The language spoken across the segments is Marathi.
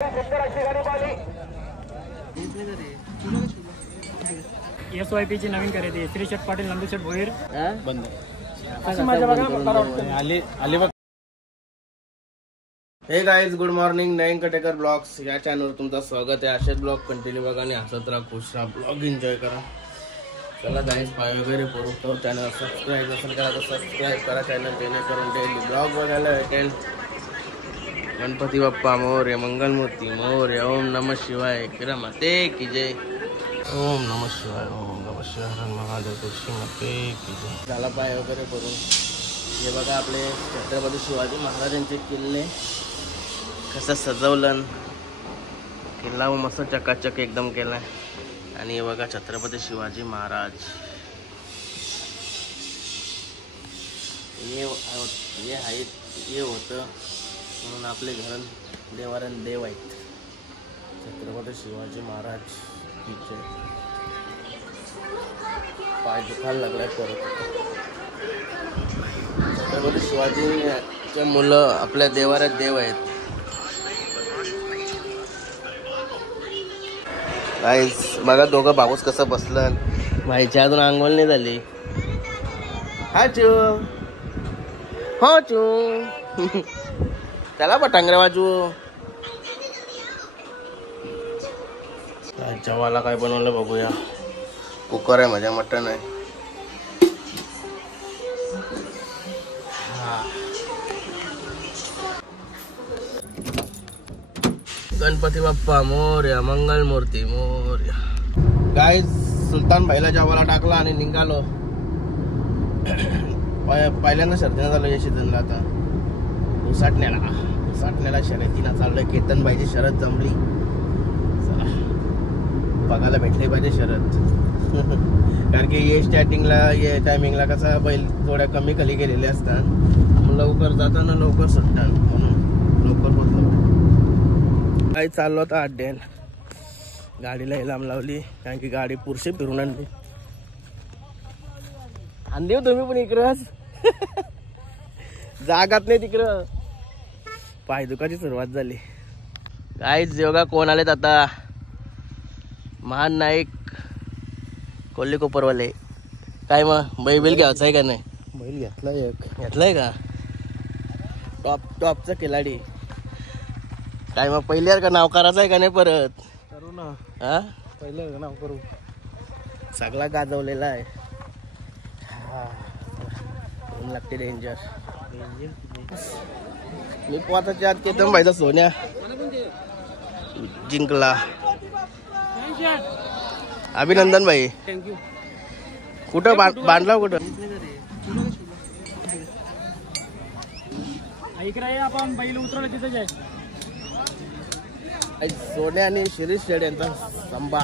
SYP ची नवीन खरेदी श्री शेठ पाटील नंदू शेठ भोईर बंद हे गाइस, गुड मॉर्निंग. नयन कटेकर ब्लॉग्स या चॅनलवर तुमचं स्वागत आहे. असेच ब्लॉग कंटिन्यू बघा आणि हसत राहा, खुश राहा, ब्लॉग एन्जॉय करा. चला गाइस, पाय वगैरे पडू तो चॅनल सबस्क्राईब नसेल करा तर सबस्क्राईब करा चॅनल, जेणेकरून डेली ब्लॉग बघायला भेटेल. गणपती बाप्पा मोरया, मंगलमूर्ती मोरया, ओम नमः शिवाय, माते की जय. ओम नमः शिवाय, ओम नमः शिवाय, हर महादेव, तुळशी माते की जय. झाला पाय वगैरे करून. हे बघा आपले छत्रपती शिवाजी महाराजांचे किल्ले कसं सजवलं. किल्ला मस्त चकाचक एकदम केलाय. आणि हे बघा छत्रपती शिवाजी महाराज. हे होतं म्हणून आपले घर देवारण देव आहेत. छत्रपती शिवाजी महाराज तिचे पाय दुखायला लागलाय परत. छत्रपती शिवाजीच्या मुलं आपल्या देवाऱ्यात देव आहेत. गाईस बघा, दोघं भाऊस कसं बसलं. भाईच्या अजून आंघोळ नाही झाली. हा चू हो चू त्याला पटांगरे वाजू. जेवायला काय बनवलं बघूया. कुकर आहे माझ्या, मटण आहे. गणपती बाप्पा मोरया, मंगलमूर्ती मोरया. गाईस, सुलतान भाईला जेवायला टाकला आणि निघालो. पहिल्यांदा शर्यतीनं झालं या सीझनला. आता उसाटण्याला शर्यतीनं चाललोय. केतन भाईची शरद जमली. चला बघायला भेटले पाहिजे शरद. कारण की ये स्टार्टिंगला ये टायमिंगला कसा बैल थोड्या कमी खाली गेलेले असतात. लवकर जाताना लवकर सुटतात, म्हणून लवकर पोहोचलो. काही चाललो होता अड्ड्याला. गाडीला लांब लावली कारण की गाडी पुरशी फिरून आणली. आणदेव तुम्ही पण इकडंच जागात नाही तिकडं. पाय दुखाची सुरुवात झाली. काहीच योगा कोण आलेत आता. महान नाईक कोल्हे कोपरवाले. काय मग बैल घ्यायचा आहे का नाही? बैल घेतलाय का? टॉपचा खिलाडी. काय मग पहिल्यावर का नाव करायचं आहे का नाही? परत करू ना. हा पहिलं नाव करू. सगळा गाजवलेला आहे. लागते डेंजर. मी पोताच्या आत केतन भाईचा सोन्या जिंकला. अभिनंदन भाई. थँक्यू. कुठं बांधला? कुठं इकडे आपण बैल उतरवलं तिथं जाय. सोन्या आणि शिरीष शेड यांचा संभा.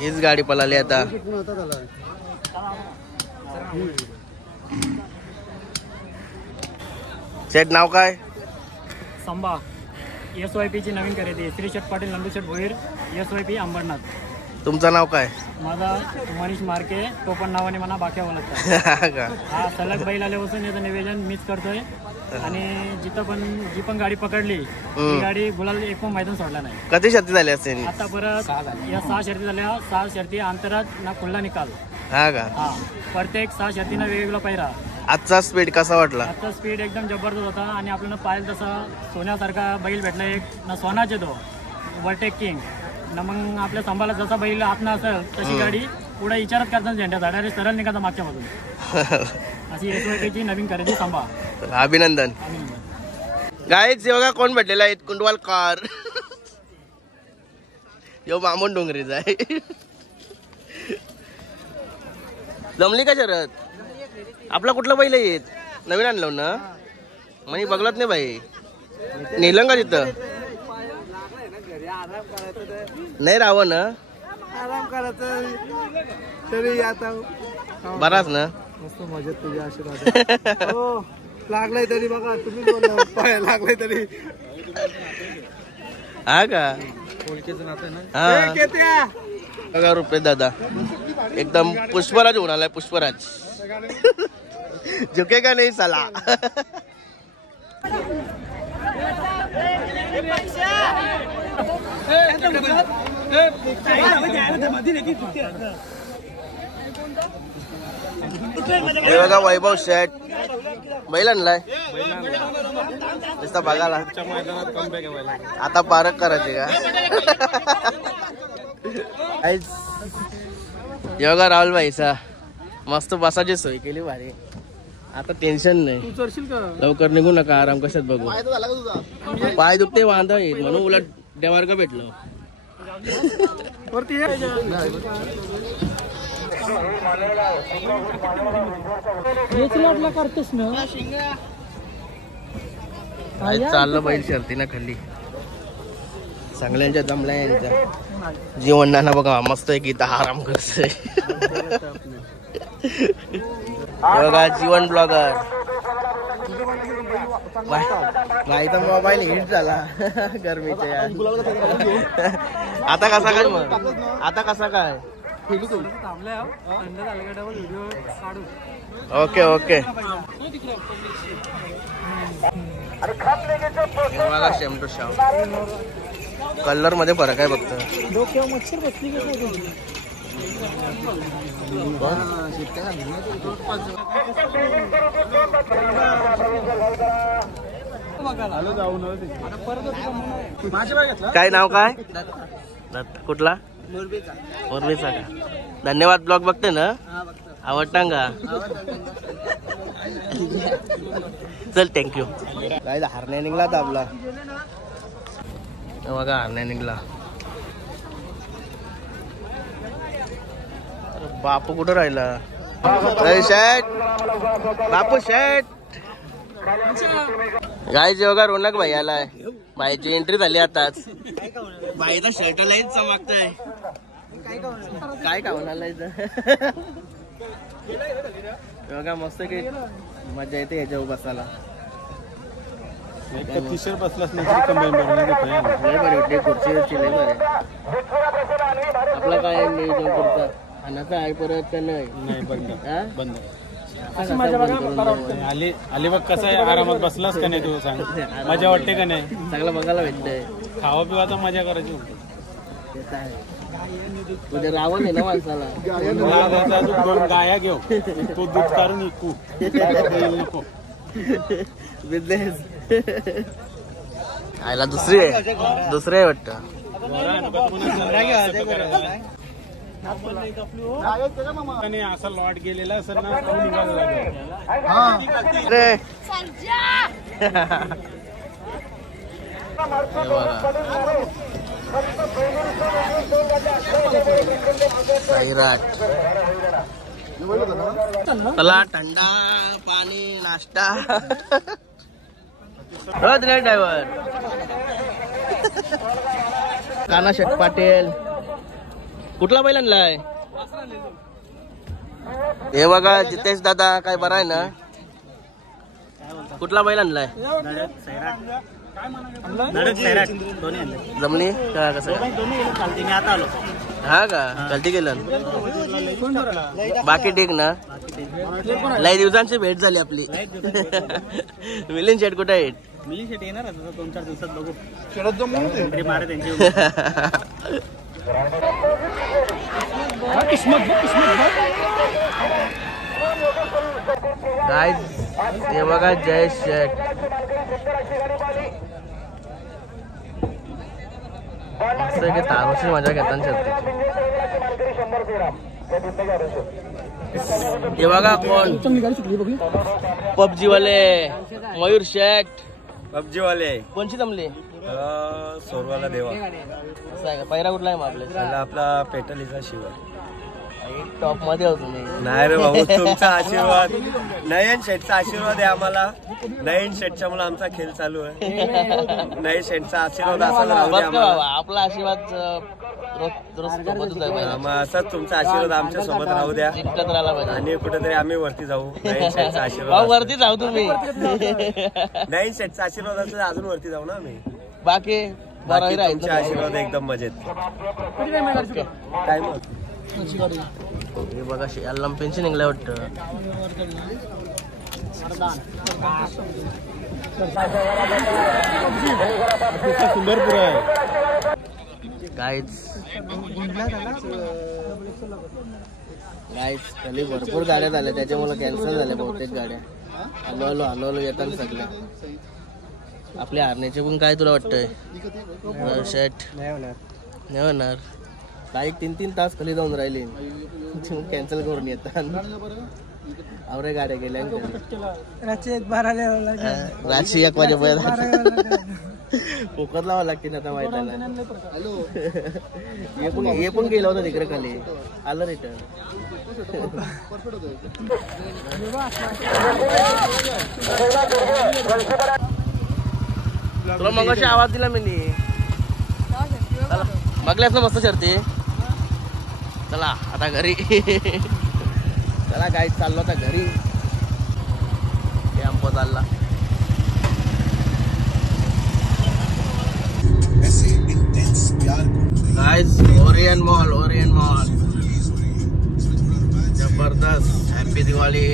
हीच गाडी पळाली आता. शेठ नाव काय? संभा. SYP ची नवीन खरेदी श्री शेठ पाटील नंदू शेठ भोईर, SYP अंबरनाथ. तुमचं नाव काय? माझा मनीष मार्के. तो पण नावाने म्हणा बाक्या बोलत. हा सलग बैल आल्यापासून याचं निवेदन मीच करतोय. आणि जी पण गाडी पकडली ती गाडी गुलाल एक पण मैदान सोडला नाही. कधी शर्ती झाली असेल आता परत या 6 शर्ती झाल्या. 6 शर्ती अंतरात ना खुल्ला निकाल. हा का? हा. प्रत्येक 6 शर्तीनं वेगवेगळा पहिरा. आजचा स्पीड कसा वाटला? आजचा स्पीड एकदम जबरदस्त होता. आणि आपल्याला पाहिलं तसा सोन्यासारखा बैल भेटला. एक ना सोनाचे तो वरटेक किंग ना. मग आपल्या संभाला जसा बैल आतना असेल तशी गाडी पुढे विचारत करताना झेंड्या झाडाने सरळ निघायचा मागच्यामधून. अशी SYP ची नवीन खरेदी संभा. अभिनंदन. गाईच बघा कोण भेटलेला आहे. कुंडवालकर. यो मामून डोंगरीचा आहे. जमली का शरद? आपला कुठला बैल येत? नवीन आणलं ना? म्हणे बघलत नाही बाई. नेलं का तिथं? नाही राव ना. आराम करायचं तरी आता बराच ना. मस्त मजेत तुझ्या आशीर्वाद. हो लागलाय तरी बघा तुम्ही पाय लागलाय तरी. हा का? ओळखीचं नातं ना. हा बघा रुपये दादा एकदम पुष्पराज होऊन आलाय. पुष्पराज झुकेगा नहीं साला. हे बघा वैभव शेट बैल आणलाय नुसता बघायला. आता पारक करायचे का? हे बघा राहुल भाईचा मस्त बसाची सोय केली भारी. आता टेन्शन नाही. लवकर निघू नका, आराम कशात बघू. पाय दुखते वांदा येईल म्हणून उलट देवार्ग भेटलो. करतोस ना चाललं बैल शर्ती ना खाली. चांगल्यांच्या जमल्या यांच्या जीवनाना बघा मस्त आहे की इथं आराम करतोय. बघा जीवन ब्लॉगर. तर मोबाईल हिट झाला गरमीच्या. आता कसा काय मग? आता कसा काय? Okay okay. मला शेम टू शाम कलर मध्ये फरक आहे फक्त. डोक्यावर मच्छर बसली का? काय नाव काय? कुठला? मोरबीचा का? धन्यवाद. ब्लॉग बघते ना? आवडता का? चल थँक्यू. काय हारण्या निघला तर आपला बघा. हारण्या निघला. बापू कुठं राहिला? शेट बापू शेट. गायचे बघा रोनक भाई आलाय. भाईची एंट्री झाली आताच. भाईचा शर्ट लाईच चमकतय. काय खाऊन बघा मस्त की मजा येते याच्या बसायला. बसलाच नाही. खुर्ची लय बरे. आपला काय नियोजन पुढचा खाण्याचा आहे परत का नाही? बंद. आली बघ कसं आहे. आरामात बसलास का नाही तू? सांग. मजा वाटते का नाही? चांगलं बघायला भेटतंय. खावा पिवाचा मजा करायची. उद्या रावण आहे ना माणसाला. 2 गाया घेऊ तो दूध काढून विकू. बिझनेस आयला दुसरी आहे वाटतं. असा लॉट गेलेला असेल ना तो निघाला. चला थंडा पाणी नाश्ता. रोज रे ड्रायव्हर. काना शेट पाटील. कुठला बैल आणलाय? हे बघा जितेश दादा. काय बरं आहे ना? कुठला बैल आणलाय? जमनी का कसं? हा का? गलती केलं. बाकी ठीक ना? लय दिवसांची भेट झाली आपली. मिलिंद शेट कुठे आहेत? मिलिंद शेट येणार 2-4 दिवसात बघू. काय हे बघा जय शेट. मस्त की तारोशी मजा घेताना शेतीची. हे बघा कोण? पबजी वाले मयूर शेट. पबजी वाले कोणची जमली? सोरवाला देवा. असं आहे का? पहिला कुठला आहे मग आपल्या? आपला पेटलीचा शिवा. टॉप मध्ये होतो मी. नाही रे भाऊ. तुमचा आशीर्वाद, नयन शेठचा आशीर्वाद आहे आम्हाला. नयन शेठच्या मुळे आमचा खेळ चालू आहे. नयन शेठचा आशीर्वाद असायला राहू दे आम्हाला. आपला आशीर्वाद असंच तुमचा आशीर्वाद आमच्या सोबत राहू द्या. जिंकत राहिला पाहिजे. आणि कुठेतरी आम्ही वरती जाऊ. नयन शेठचा आशीर्वाद. वरती जाऊ तुम्ही. नयन शेठचा आशीर्वाद असेल अजून वरती जाऊ ना आम्ही. बाकी तुमचे आशीर्वाद एकदम मजेत. काय मग? हे बघा अल्लम पेन्शन निघलाय वाटतं. सुंदर पुरा आहे गाईज खाली भरपूर गाड्या झाल्या त्याच्यामुळे कॅन्सल झाल्या बहुतेक गाड्या. हलवलो येतात सगळ्या. आपल्या हारण्याचे पण काय तुला वाटतंय शर्ट नाही होणार. बाईक 3-3 तास खाली जाऊन राहिली कॅन्सल करून येतात. आवरे गाड्या गेल्या रात्री 1 वाजेपर्यंत पोकत लावा लागते आता माहिती. हे पण गेलं होतं तिकडे खाली आलं रिटर्न. तुला मगाशी आवाज दिला मी बघल्यास ना मस्त शर्ती. चला आता घरी. चला गाईड चाललो आता घरी. टेम्पो चालला. गाइस ओरियन मॉल जबरदस्त. हैप्पी दिवाली.